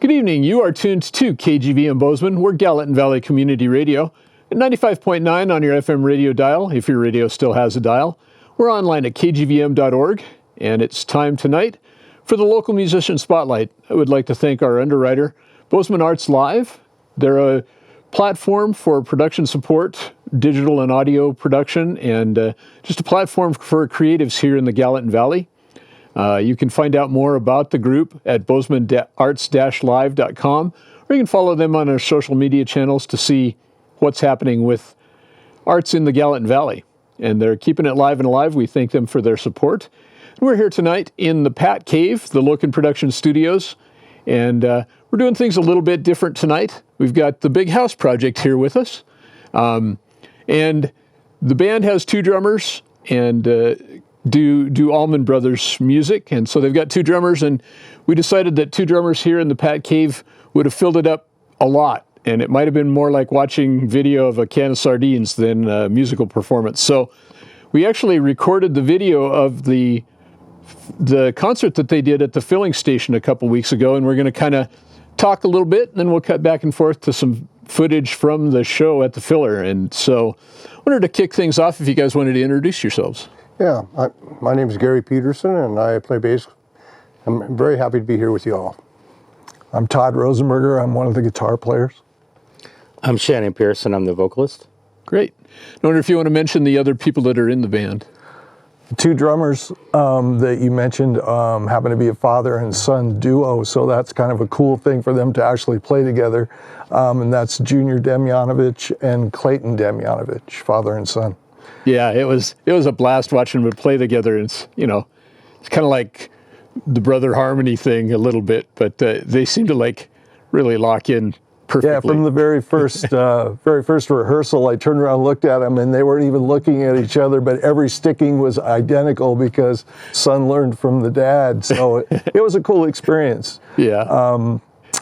Good evening. You are tuned to KGVM Bozeman. We're Gallatin Valley Community Radio at 95.9 on your FM radio dial, if your radio still has a dial. We're online at kgvm.org, and it's time tonight for the local musician spotlight. I would like to thank our underwriter, Bozeman Arts Live. They're a platform for production support, digital and audio production, and just a platform for creatives here in the Gallatin Valley. You can find out more about the group at bozemanarts-live.com, or you can follow them on our social media channels to see what's happening with arts in the Gallatin Valley. And they're keeping it live and alive. We thank them for their support. And we're here tonight in the Pat Cave, the Lokken Production Studios, and we're doing things a little bit different tonight. We've got the Big House Project here with us, and the band has two drummers and do Allman Brothers music, and so they've got two drummers, and we decided that two drummers here in the Pat Cave would have filled it up a lot, and it might have been more like watching video of a can of sardines than a musical performance. So we actually recorded the video of the concert that they did at the filling station a couple weeks ago, and we're going to kind of talk a little bit, and then we'll cut back and forth to some footage from the show at the filler. And so I wanted to kick things off if you guys wanted to introduce yourselves. Yeah, my name is Gary Peterson, and I play bass. I'm very happy to be here with you all. I'm Todd Rosenberger. I'm one of the guitar players. I'm Shannon Pearson. I'm the vocalist. Great. I wonder if you want to mention the other people that are in the band. The two drummers that you mentioned happen to be a father and son duo, so that's kind of a cool thing for them to actually play together. And that's Junior Demjanovich and Clayton Demjanovich, father and son. Yeah, it was a blast watching them play together. It's it's kind of like the brother harmony thing a little bit, but they seem to really lock in perfectly. Yeah, from the very first rehearsal, I turned around and looked at them, and they weren't even looking at each other, but every sticking was identical because son learned from the dad. So it was a cool experience. Yeah.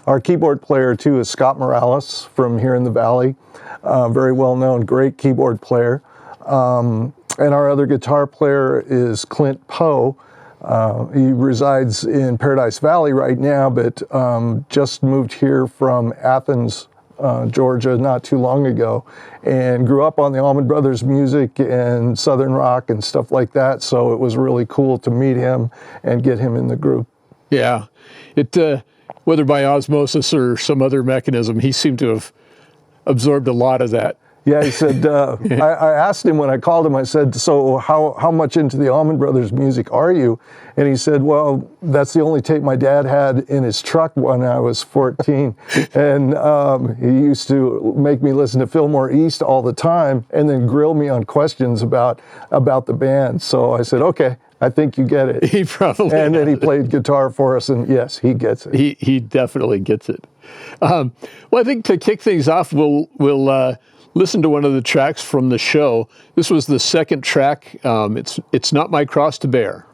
Our keyboard player too is Scott Morales from here in the Valley, very well known, great keyboard player. And our other guitar player is Clint Poe. He resides in Paradise Valley right now, but just moved here from Athens, Georgia, not too long ago, and grew up on the Allman Brothers music and Southern rock and stuff like that. So it was really cool to meet him and get him in the group. Yeah, whether by osmosis or some other mechanism, he seemed to have absorbed a lot of that. Yeah, he said, I asked him when I called him, I said, so how much into the Allman Brothers music are you? And he said, well, that's the only tape my dad had in his truck when I was 14. And he used to make me listen to Fillmore East all the time and then grill me on questions about the band. So I said, okay, I think you get it. He probably And then he played guitar for us, and yes, he gets it. He definitely gets it. Well, I think to kick things off, we'll listen to one of the tracks from the show. This was the second track. It's Not My Cross to Bear.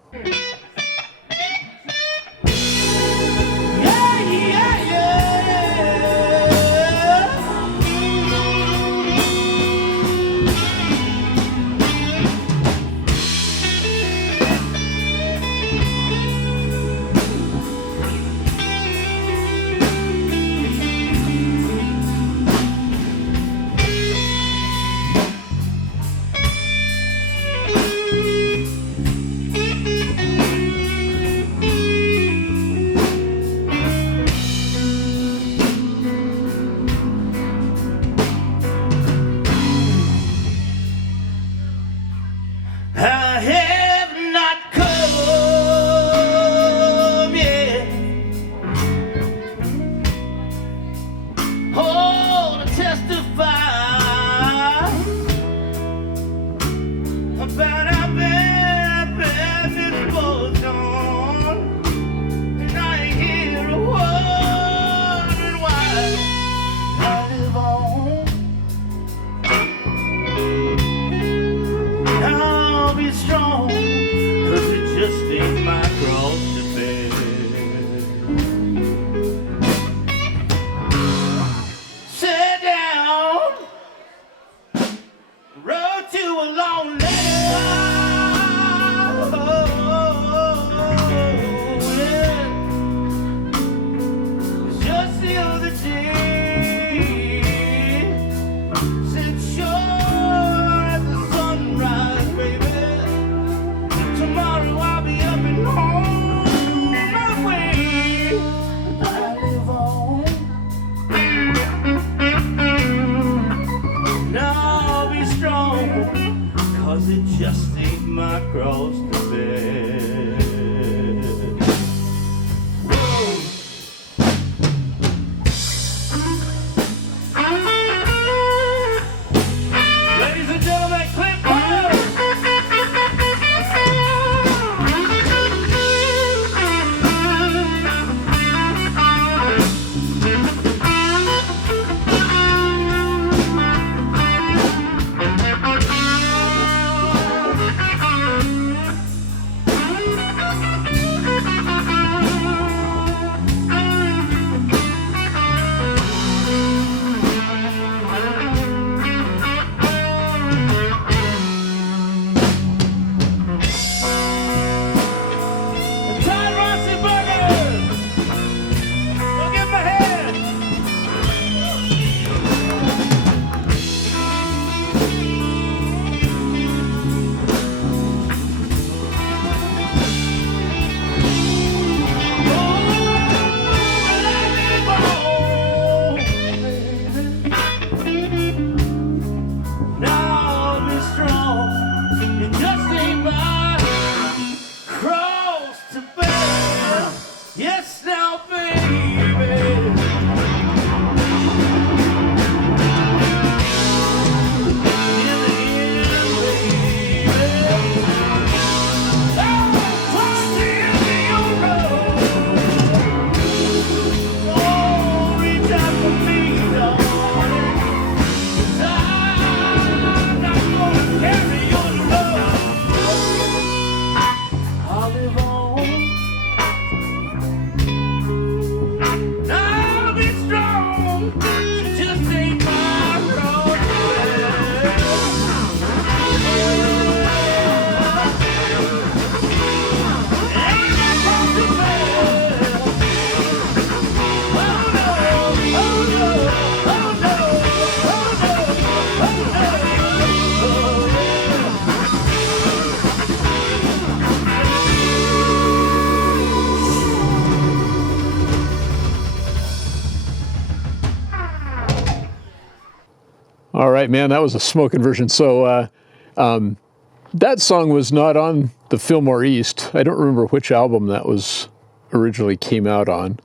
All right, man, that was a smoking version. So that song was not on the Fillmore East. I don't remember which album that was originally came out on.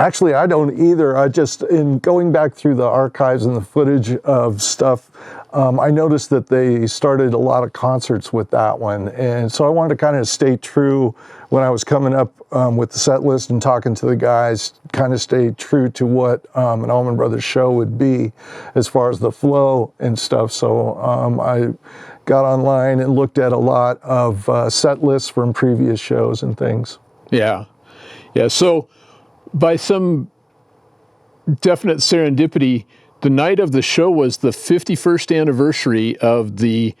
Actually, I don't either. I just, in going back through the archives and the footage of stuff, I noticed that they started a lot of concerts with that one. And so I wanted to kind of stay true when I was coming up with the set list and talking to the guys, kind of stay true to what an Allman Brothers show would be as far as the flow and stuff. So I got online and looked at a lot of set lists from previous shows and things. Yeah. Yeah. So by some definite serendipity, the night of the show was the 51st anniversary of the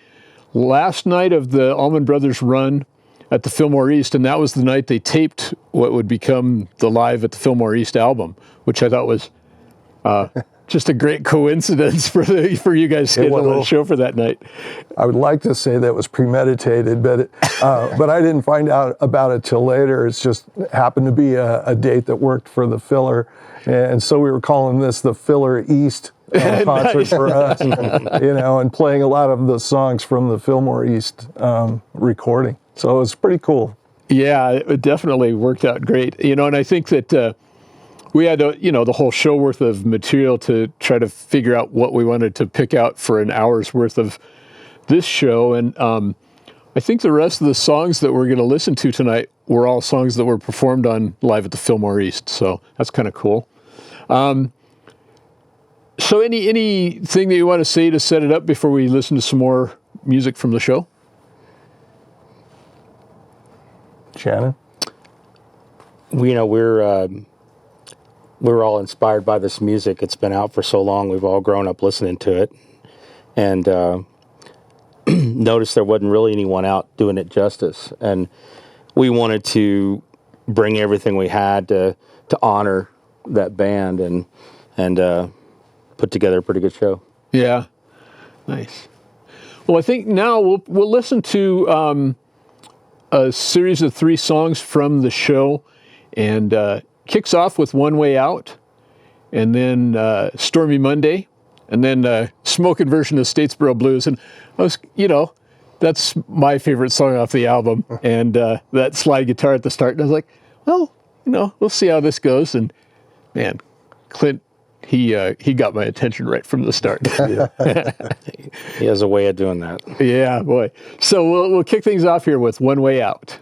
last night of the Allman Brothers run at the Fillmore East, and that was the night they taped what would become the Live at the Fillmore East album, which I thought was just a great coincidence for you guys scheduling a show for that night. I would like to say that was premeditated, but but I didn't find out about it till later. It's just happened to be a date that worked for the filler, and so we were calling this the Filler East concert for us, and playing a lot of the songs from the Fillmore East recording. So it was pretty cool. Yeah, it definitely worked out great. And I think that we had, the whole show worth of material to try to figure out what we wanted to pick out for an hour's worth of this show. And I think the rest of the songs that we're going to listen to tonight were all songs that were performed on Live at the Fillmore East. So that's kind of cool. So anything that you want to say to set it up before we listen to some more music from the show? Shannon? We're all inspired by this music. It's been out for so long. We've all grown up listening to it. And noticed there wasn't really anyone out doing it justice. And we wanted to bring everything we had to honor that band and put together a pretty good show. Yeah. Nice. Well, I think now we'll listen to a series of 3 songs from the show, and kicks off with One Way Out, and then Stormy Monday, and then a smoking version of Statesboro Blues. And I was, that's my favorite song off the album, and that slide guitar at the start. And I was like, well, we'll see how this goes. And man, Clint, he got my attention right from the start. He has a way of doing that. Yeah, boy. So we'll kick things off here with One Way Out.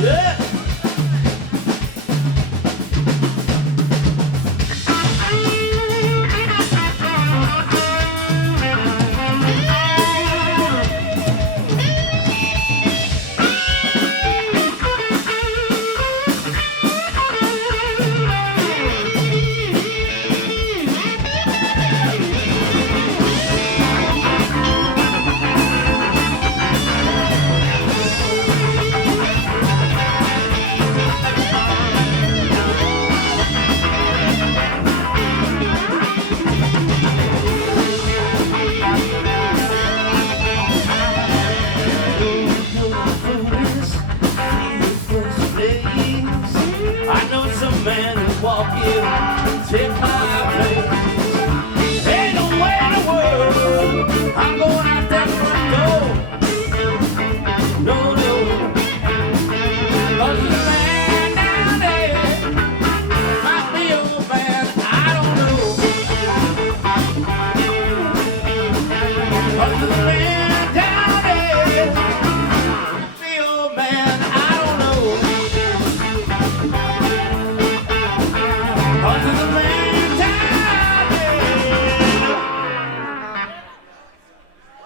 Yeah. Take my place. Ain't no way in the world I'm going out that front door. No, no. 'Cause the man down there might be old man, I don't know. 'Cause the man down there might be old man, I don't know. 'Cause the man down there,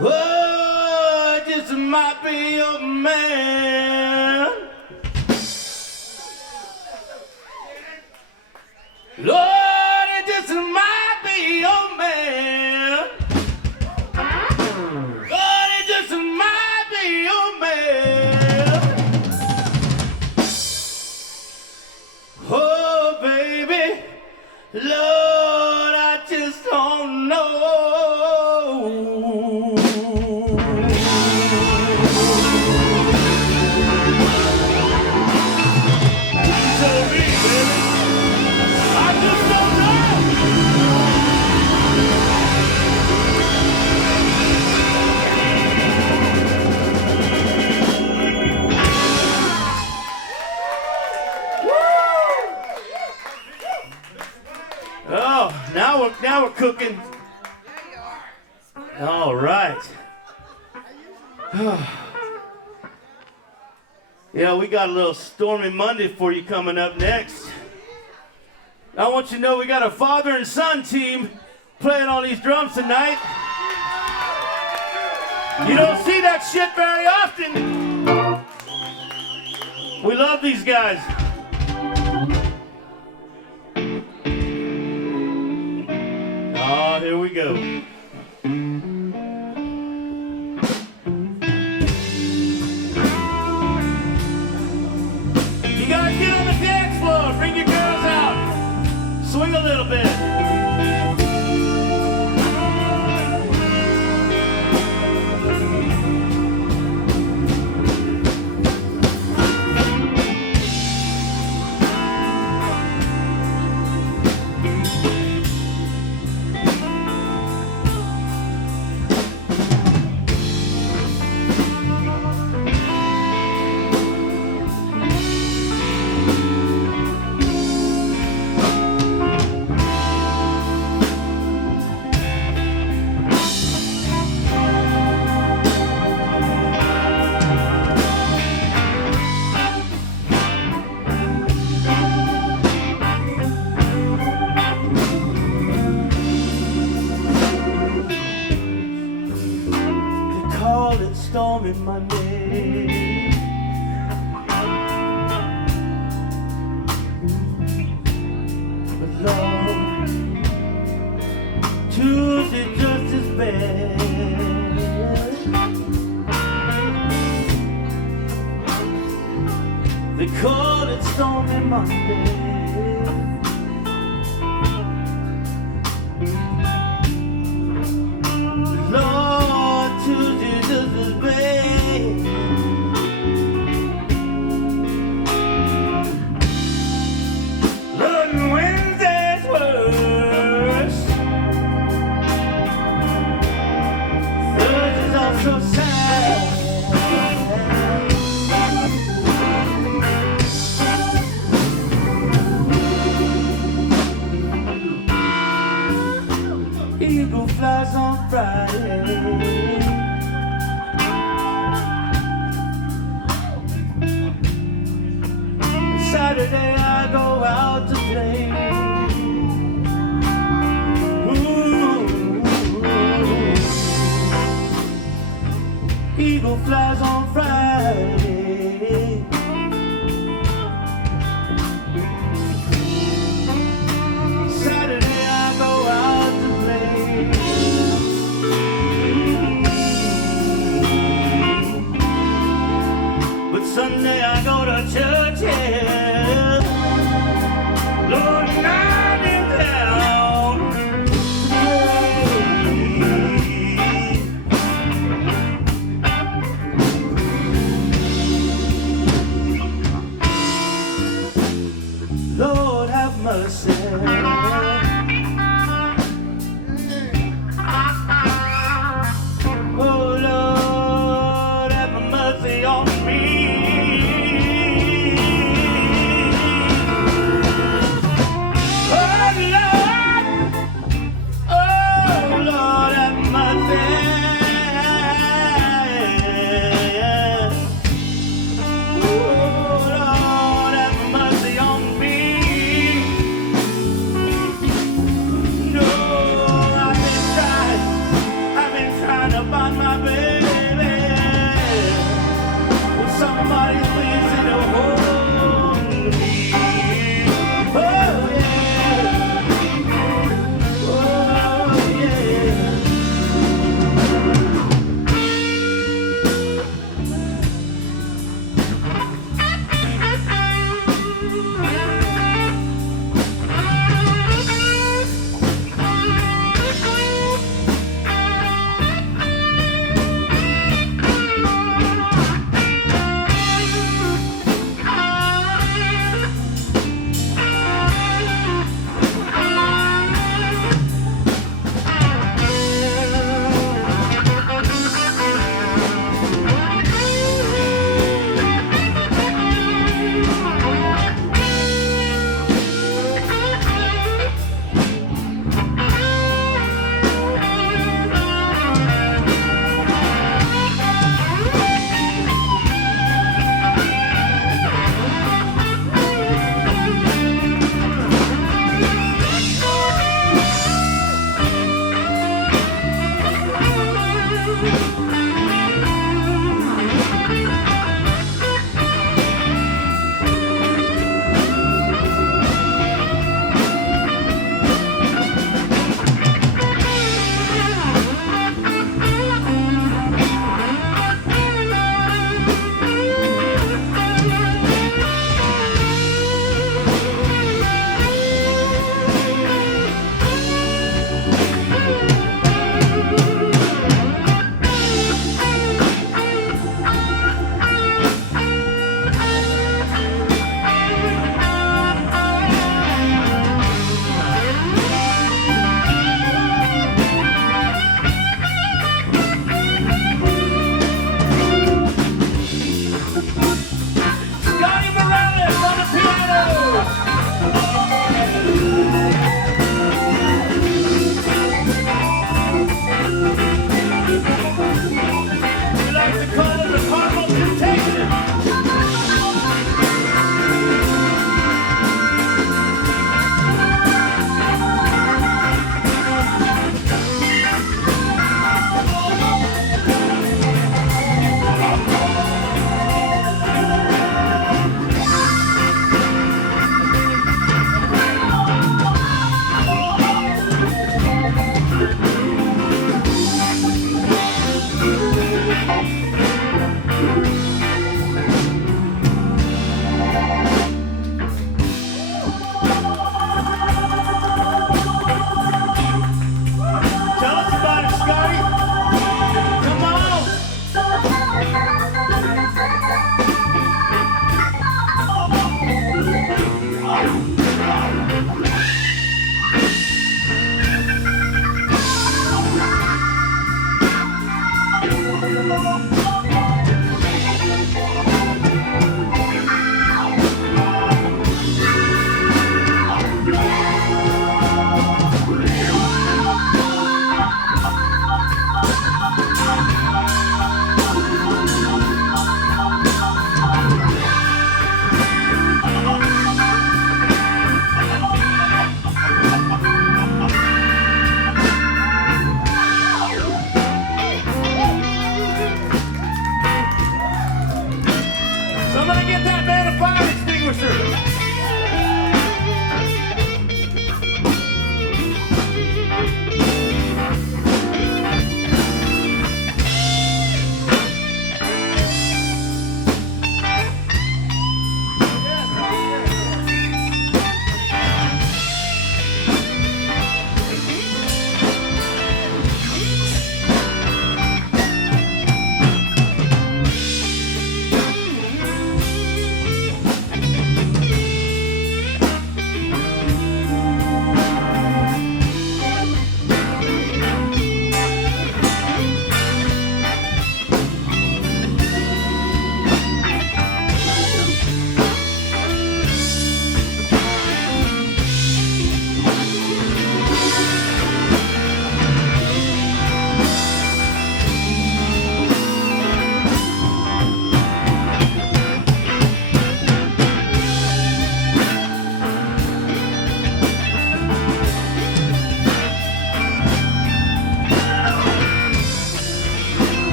oh, just might be your man. Lord, it just might be your man. Lord, it just might be your man. Oh, baby, Lord, I just don't know. Sorry, baby, I just don't know. Oh, now we're cooking. All right. Yeah, we got a little Stormy Monday for you coming up next. I want you to know we got a father and son team playing all these drums tonight. You don't see that shit very often. We love these guys. Oh, here we go. You guys get on the dance floor. Bring your girls out. Swing a little bit. Stormy Monday, but Lord, Tuesday just as bad. They call it Stormy Monday. Lord, Tuesday just as bad. Lord, Wednesday's worse. Thursday's also sad. Saturday I go out to play. Ooh. Eagle flies on Friday. Saturday I go out to play. But Sunday I go to church, yeah. Lord, and I've been down to pray. Lord, have mercy. Oh, Lord, have mercy on me. Somebody please in a hold me. Oh yeah. Oh yeah.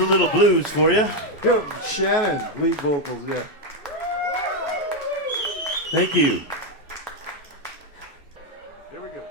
a little blues for you. Go, Shannon, lead vocals, yeah. Thank you. Here we go.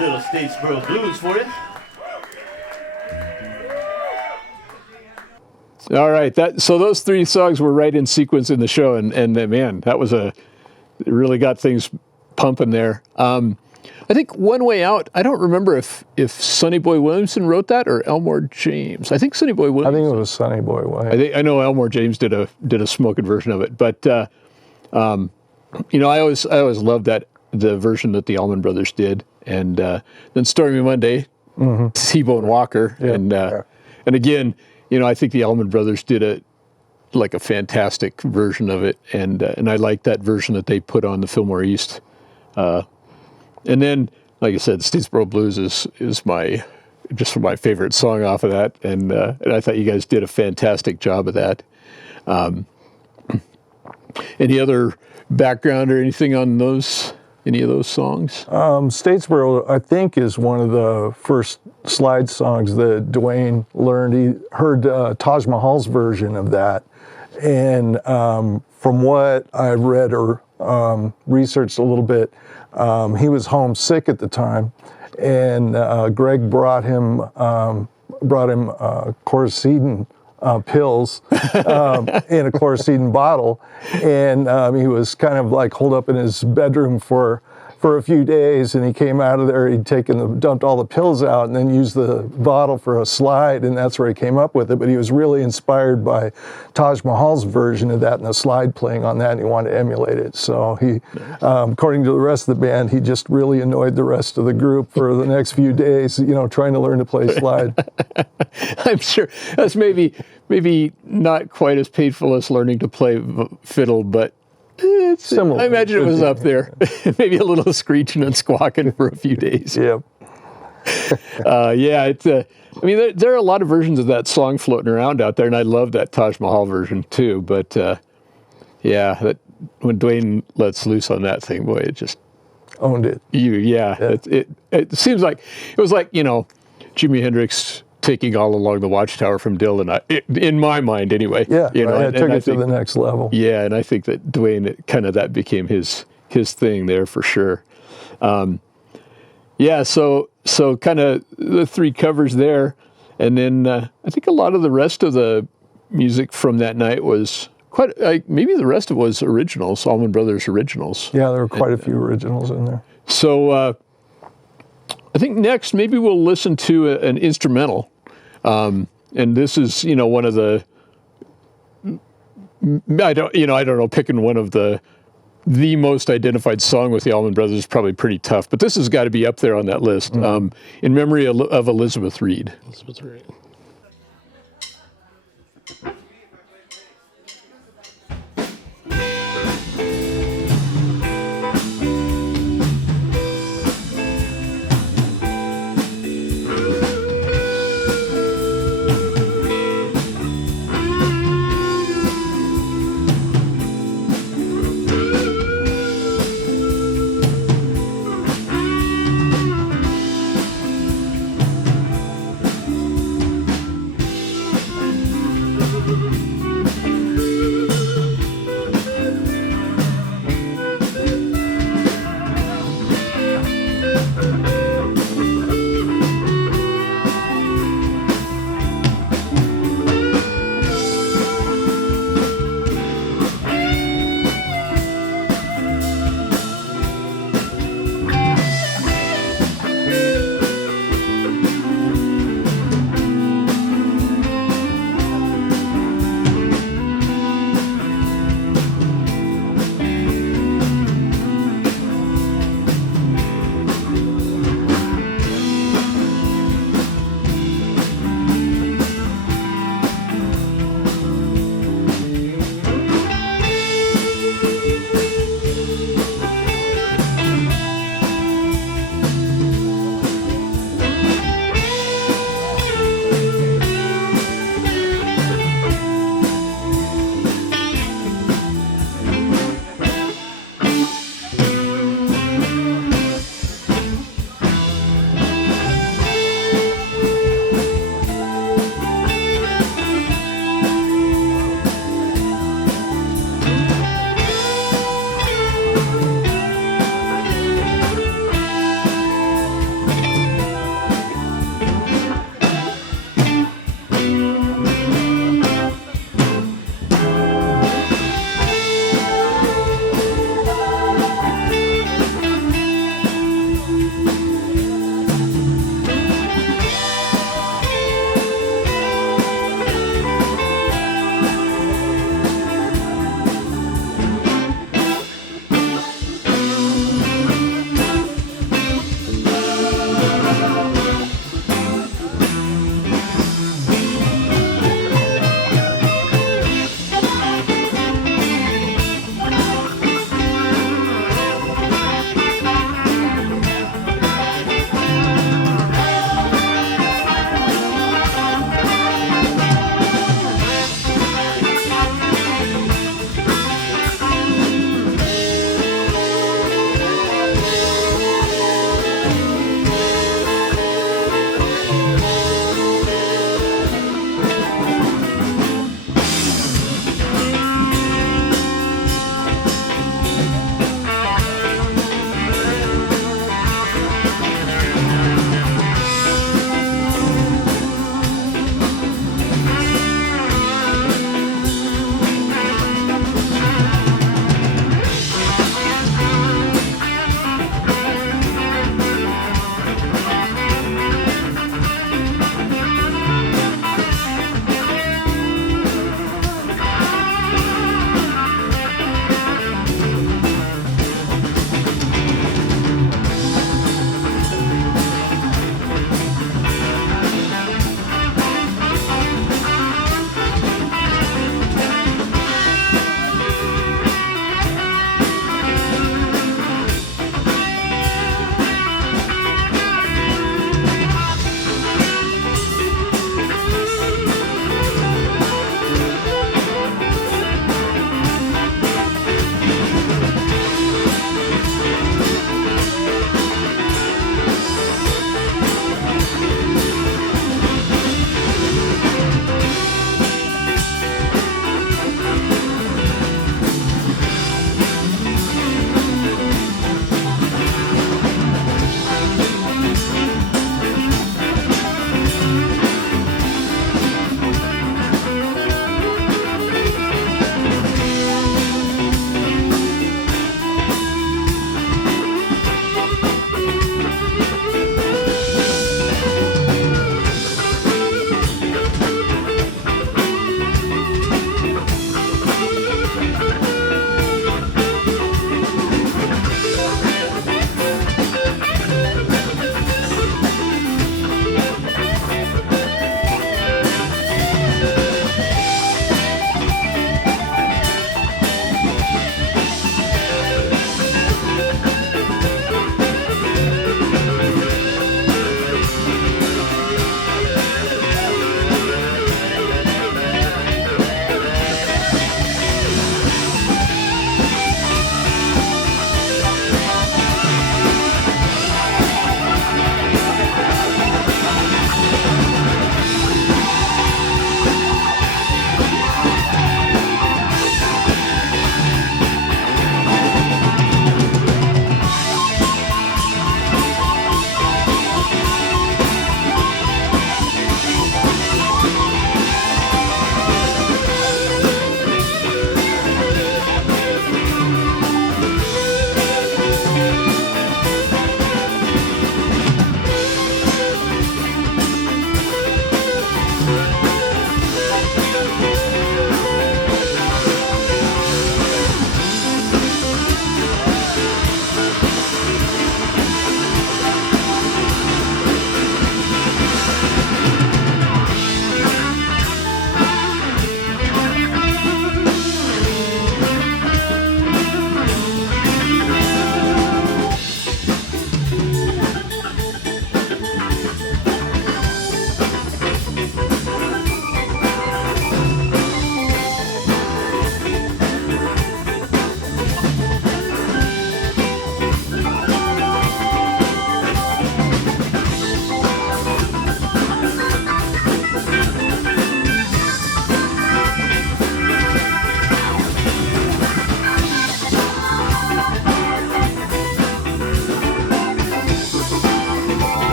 Little Statesboro blues for you. All right. So those 3 songs were right in sequence in the show, and man, that was it really got things pumping there. I think One Way Out, I don't remember if Sonny Boy Williamson wrote that or Elmore James. I think Sonny Boy Williamson. I think it was Sonny Boy Williamson. I know Elmore James did a smoking version of it, but you know, I always loved the version that the Allman Brothers did, and then Stormy Monday, T-Bone Walker, and again, you know, I think the Allman Brothers did a fantastic version of it, and I like that version that they put on the Fillmore East. And then, like I said, Statesboro Blues is my favorite song off of that, and I thought you guys did a fantastic job of that. Any other background or anything on any of those songs? Statesboro, I think, is one of the first slide songs that Dwayne learned. He heard Taj Mahal's version of that, and from what I've read or researched a little bit, he was homesick at the time, and Greg brought him Chlorocidin pills in a Chlorocidin bottle, and he was kind of like holed up in his bedroom for a few days, and he came out of there, dumped all the pills out and then used the bottle for a slide, and that's where he came up with it. But he was really inspired by Taj Mahal's version of that and the slide playing on that, and he wanted to emulate it. So he, according to the rest of the band, he just really annoyed the rest of the group for the next few days, you know, trying to learn to play slide. I'm sure that's maybe not quite as painful as learning to play fiddle, but it's similar. I imagine it was up there. Maybe a little screeching and squawking for a few days. Yeah. Yeah, it's. I mean, there are a lot of versions of that song floating around out there, and I love that Taj Mahal version too. But yeah, when Dwayne lets loose on that thing, boy, it just owned it. It seems like it was like, you know, Jimi Hendrix taking All Along the Watchtower from Dylan, in my mind anyway. Yeah, you know, it took it to the next level. Yeah, and I think that Dwayne, that became his thing there for sure. Yeah, so kind of the 3 covers there, and then I think a lot of the rest of the music from that night was maybe the rest of it was originals, Allman Brothers originals. Yeah, there were quite a few originals in there. So I think next maybe we'll listen to an instrumental. And this is, you know, one of the, I don't know, picking one of the most identified song with the Allman Brothers is probably pretty tough, but this has got to be up there on that list. In memory of Elizabeth Reed. Elizabeth Reed.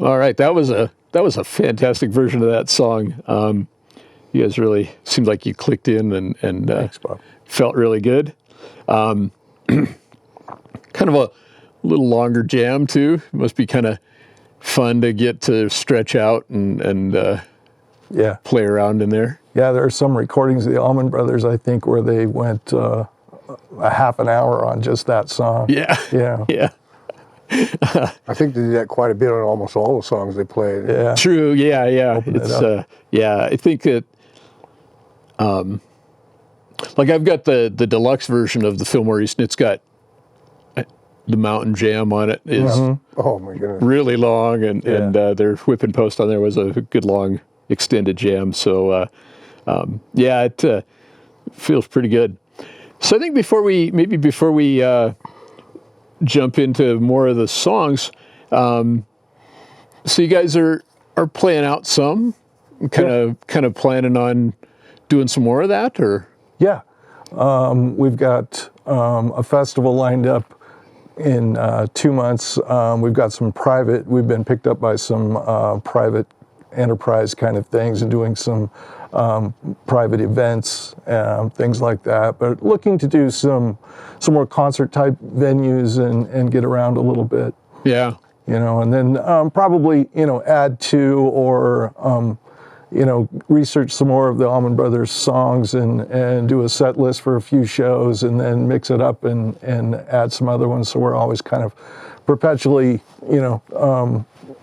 All right, that was a fantastic version of that song. You guys really seemed like you clicked in and Thanks, Bob. felt really good. Kind of a little longer jam too. Must be kind of fun to get to stretch out and Yeah. play around in there. Yeah, there are some recordings of the Allman Brothers, I think, where they went a half an hour on just that song. Yeah, Yeah. yeah. I think they did that quite a bit on almost all the songs they played. Yeah. True. Yeah, yeah. Open it It's up. yeah. I think that like I've got the deluxe version of the Fillmore East, and it's got the Mountain Jam on it. Is Oh my goodness. really long, and their whipping post on there was a good long extended jam. So yeah, it feels pretty good. So I think before we jump into more of the songs, so you guys are playing out some, kind of planning on doing some more of that, or Yeah. We've got a festival lined up in 2 months. We've got we've been picked up by some private enterprise kind of things and doing some private events, things like that. But looking to do some more concert type venues and get around a little bit, yeah, and then probably, add to or, research some more of the Allman Brothers songs and do a set list for a few shows and then mix it up and add some other ones. So we're always kind of perpetually,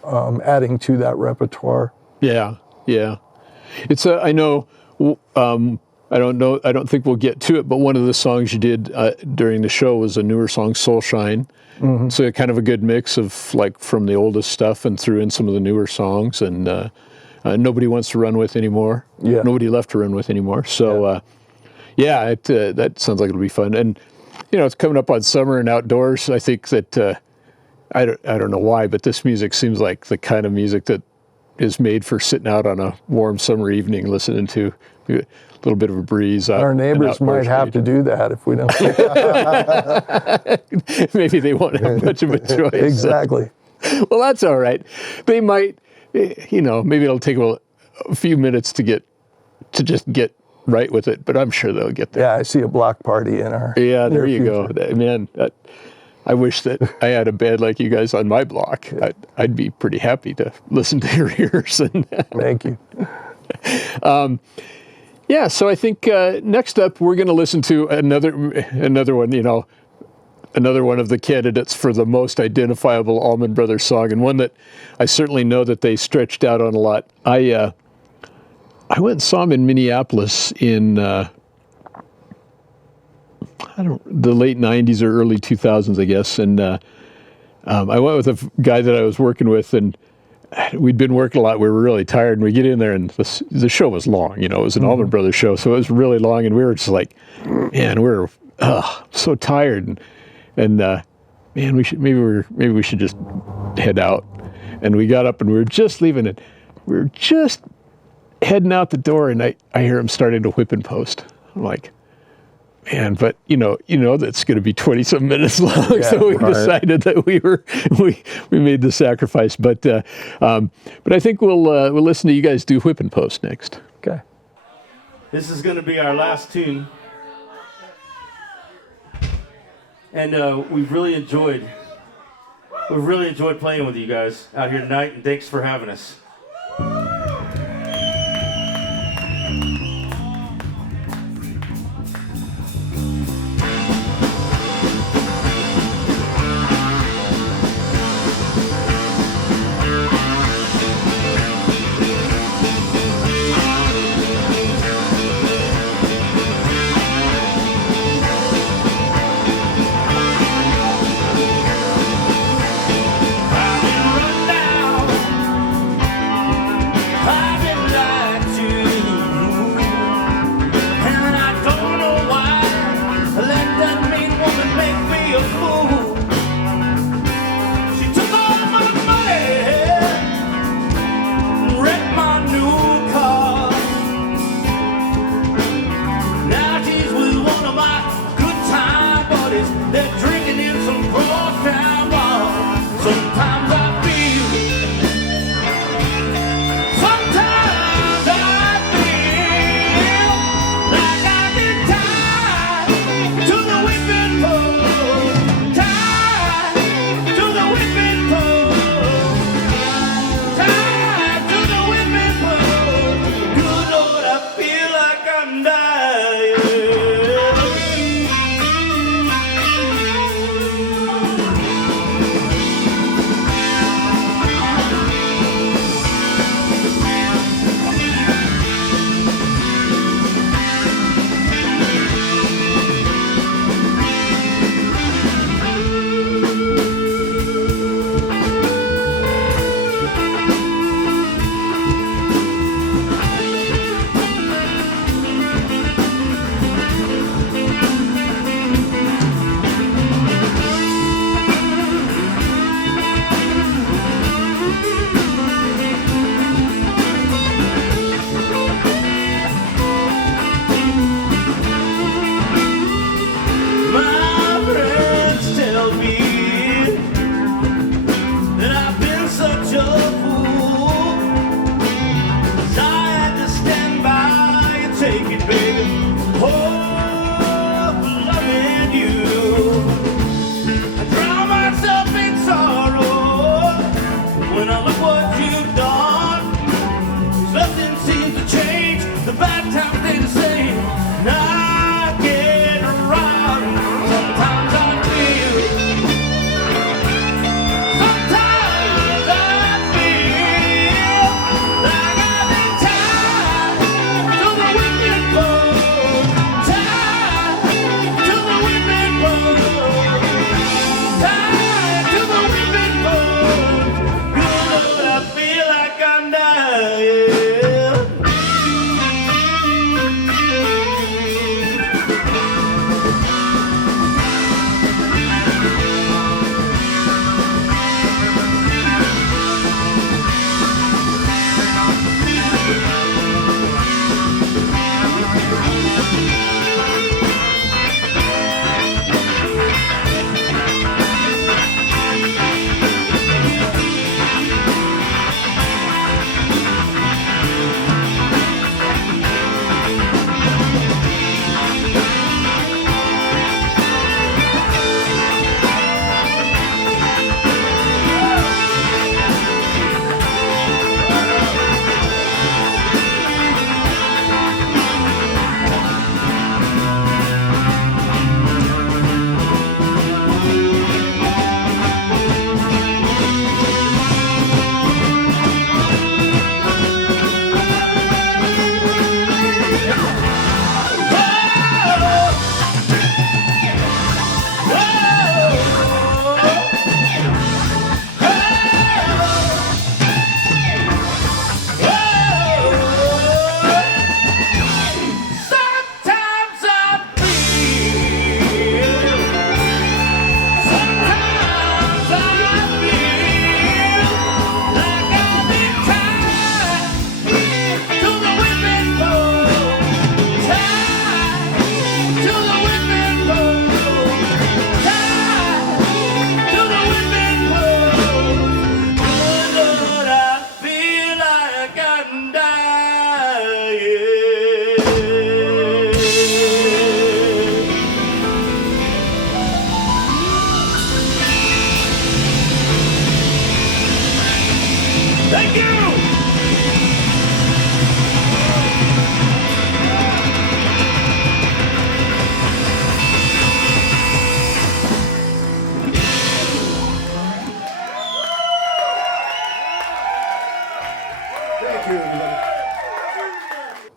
adding to that repertoire. yeah, yeah. It's I know. I don't know. I don't think we'll get to it, but one of the songs you did during the show was a newer song, Soul Shine. Mm-hmm. So kind of a good mix of like from the oldest stuff and threw in some of the newer songs, and Nobody Wants to Run With Anymore. Yeah. Nobody Left to Run With Anymore. So that sounds like it'll be fun. And it's coming up on summer and outdoors. I think that I don't know why, but this music seems like the kind of music that is made for sitting out on a warm summer evening, listening to a little bit of a breeze. Our neighbors might have to do that if we don't. Maybe they won't have much of a choice. Exactly. Well, that's all right. They might, maybe it'll take a few minutes to just get right with it, but I'm sure they'll get there. Yeah, I see a block party in our Yeah, there near you go. future. Man, I wish that I had a band like you guys on my block. I'd be pretty happy to listen to your ears. Thank you. Yeah, so I think next up we're going to listen to another one, another one of the candidates for the most identifiable Allman Brothers song, and one that I certainly know that they stretched out on a lot. I went and saw them in Minneapolis in the late 90s or early 2000s, I guess, and I went with a guy that I was working with, and we'd been working a lot. We were really tired, and we get in there, and the show was long. It was an Allman Brothers show, so it was really long, and we were just like, man, we're so tired, and man, we should just head out. And we got up, and we were just leaving it. We were just heading out the door, and I hear him starting to whip and post. I'm like, man, but that's going to be 20-some minutes long. Yeah, so we right. decided that we made the sacrifice. But I think we'll listen to you guys do whip and post next. Okay. This is going to be our last tune. And we've really enjoyed playing with you guys out here tonight, and thanks for having us.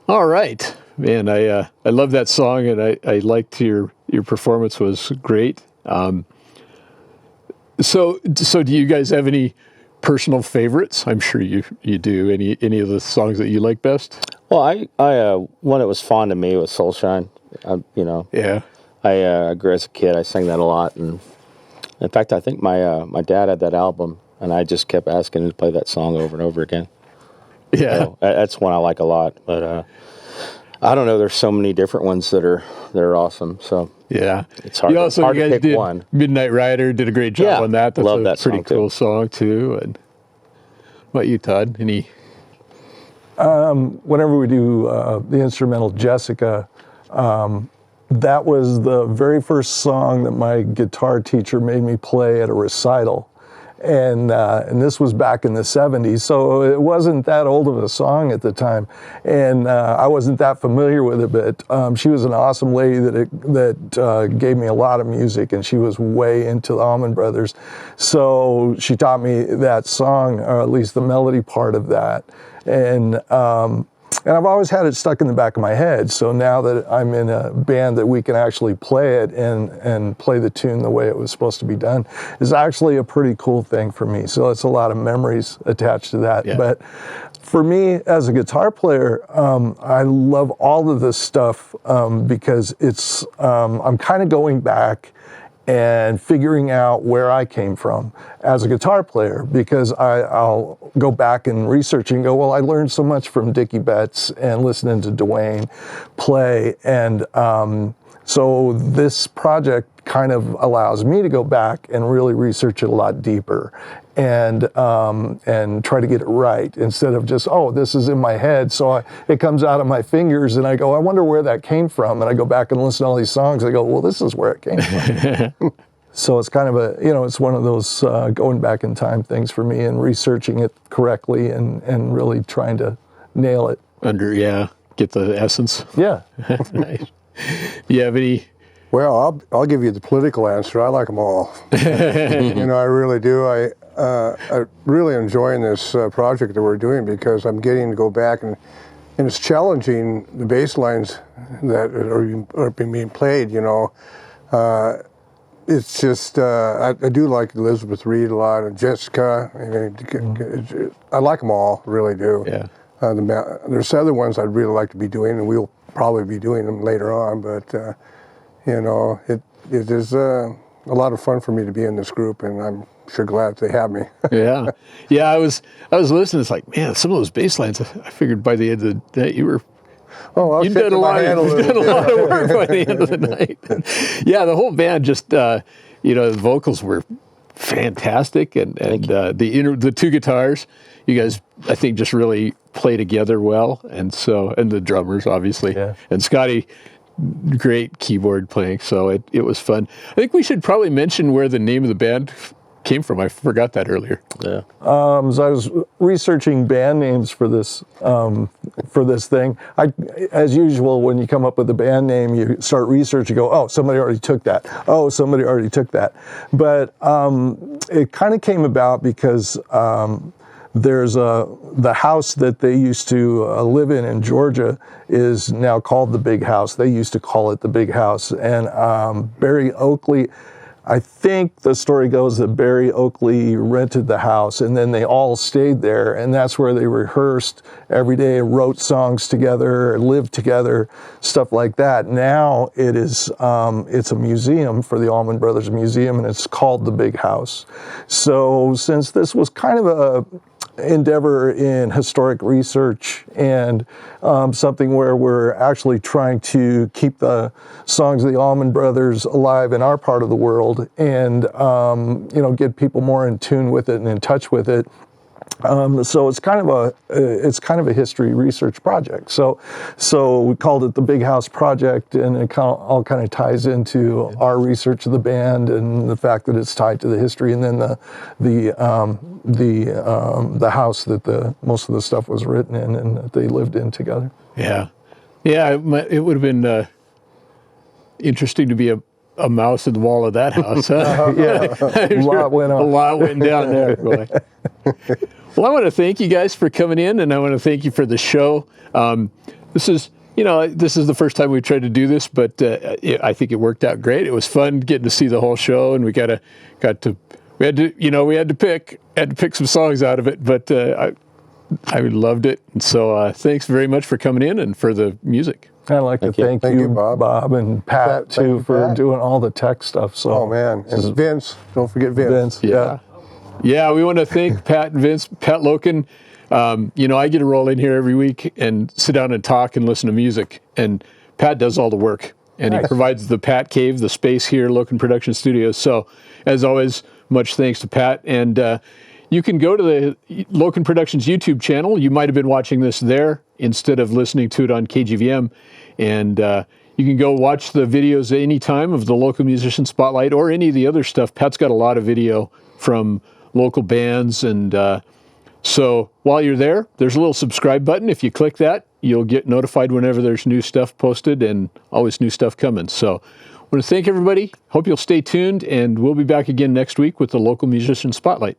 All right, man. I love that song, and I liked your performance was great. So do you guys have any personal favorites? I'm sure you do. Any of the songs that you like best? Well, I one that was fond of me was Soulshine. Yeah. I grew as a kid. I sang that a lot, and in fact, I think my dad had that album, and I just kept asking him to play that song over and over again. Yeah. So, that's one I like a lot. But I don't know. There's so many different ones that are awesome. So Yeah. it's hard. You also hard you to guys pick did one. Midnight Rider, did a great job Yeah, on that. That's love a that pretty song, too. cool song too. And what about you, Todd? Any? Whenever we do the instrumental Jessica, that was the very first song that my guitar teacher made me play at a recital. And this was back in the 70s, so it wasn't that old of a song at the time. And I wasn't that familiar with it, but she was an awesome lady that gave me a lot of music, and she was way into the Allman Brothers. So she taught me that song, or at least the melody part of that. And I've always had it stuck in the back of my head. So now that I'm in a band that we can actually play it and play the tune the way it was supposed to be done is actually a pretty cool thing for me. So it's a lot of memories attached to that. Yeah. But for me as a guitar player, I love all of this stuff because it's I'm kind of going back and figuring out where I came from as a guitar player, because I'll go back and research and go, well, I learned so much from Dickie Betts and listening to Dwayne play. And so this project kind of allows me to go back and really research it a lot deeper and try to get it right, instead of just, oh, this is in my head, so it comes out of my fingers, and I go, I wonder where that came from, and I go back and listen to all these songs, I go, well, this is where it came from. So it's kind of it's one of those going back in time things for me, and researching it correctly and really trying to nail it. Get the essence. Yeah. Nice. Do you have any? Well, I'll give you the political answer. I like them all. I really do. I really enjoying this project that we're doing, because I'm getting to go back and it's challenging the bass lines that are being played. It's just I do like Elizabeth Reed a lot, and Jessica. I like them all, really do. Yeah. There's other ones I'd really like to be doing, and we'll probably be doing them later on. But it is a lot of fun for me to be in this group, and I'm sure glad they have me. Yeah. I was listening. It's like, man, some of those bass lines. I figured by the end of the day you were. Oh, you did a lot of work by the end of the night. Yeah, the whole band just, the vocals were fantastic, and the two guitars, you guys, I think, just really play together well, and the drummers, obviously, and Scotty, great keyboard playing, so it was fun. I think we should probably mention where the name of the band came from. I forgot that earlier. Yeah. So I was researching band names for this thing. As usual, when you come up with a band name, you start researching. You go, oh, somebody already took that. Oh, somebody already took that. But it kind of came about because there's the house that they used to live in Georgia is now called the Big House. They used to call it the Big House, and Barry Oakley. I think the story goes that Barry Oakley rented the house, and then they all stayed there, and that's where they rehearsed every day, wrote songs together, lived together, stuff like that. Now it's a museum for the Allman Brothers Museum, and it's called the Big House. So since this was kind of a endeavor in historic research and something where we're actually trying to keep the songs of the Allman Brothers alive in our part of the world, and get people more in tune with it and in touch with it. So it's kind of a history research project. So we called it the Big House Project, and it all kind of ties into our research of the band and the fact that it's tied to the history, and then the house that most of the stuff was written in and that they lived in together. Yeah. It would have been interesting to be a mouse in the wall of that house. Huh? A lot went on. A lot went down there. Boy. Well, I want to thank you guys for coming in, and I want to thank you for the show. this is the first time we tried to do this, but I think it worked out great. It was fun getting to see the whole show, and we had to pick some songs out of it, but I loved it. And so thanks very much for coming in and for the music. I'd like to thank you, Bob, and Pat, too, for doing all the tech stuff. So, oh, man. And Vince. Don't forget Vince. Yeah. Yeah, we want to thank Pat and Vince, Pat Lokken. I get to roll in here every week and sit down and talk and listen to music. And Pat does all the work. And he provides the Pat Cave, the space here, Lokken Production Studios. So, as always, much thanks to Pat. And you can go to the Lokken Productions YouTube channel. You might have been watching this there instead of listening to it on KGVM. And you can go watch the videos at any time of the Local Musician Spotlight or any of the other stuff. Pat's got a lot of video from local bands. And so while you're there, there's a little subscribe button. If you click that, you'll get notified whenever there's new stuff posted and always new stuff coming. So I want to thank everybody. Hope you'll stay tuned. And we'll be back again next week with the Local Musician Spotlight.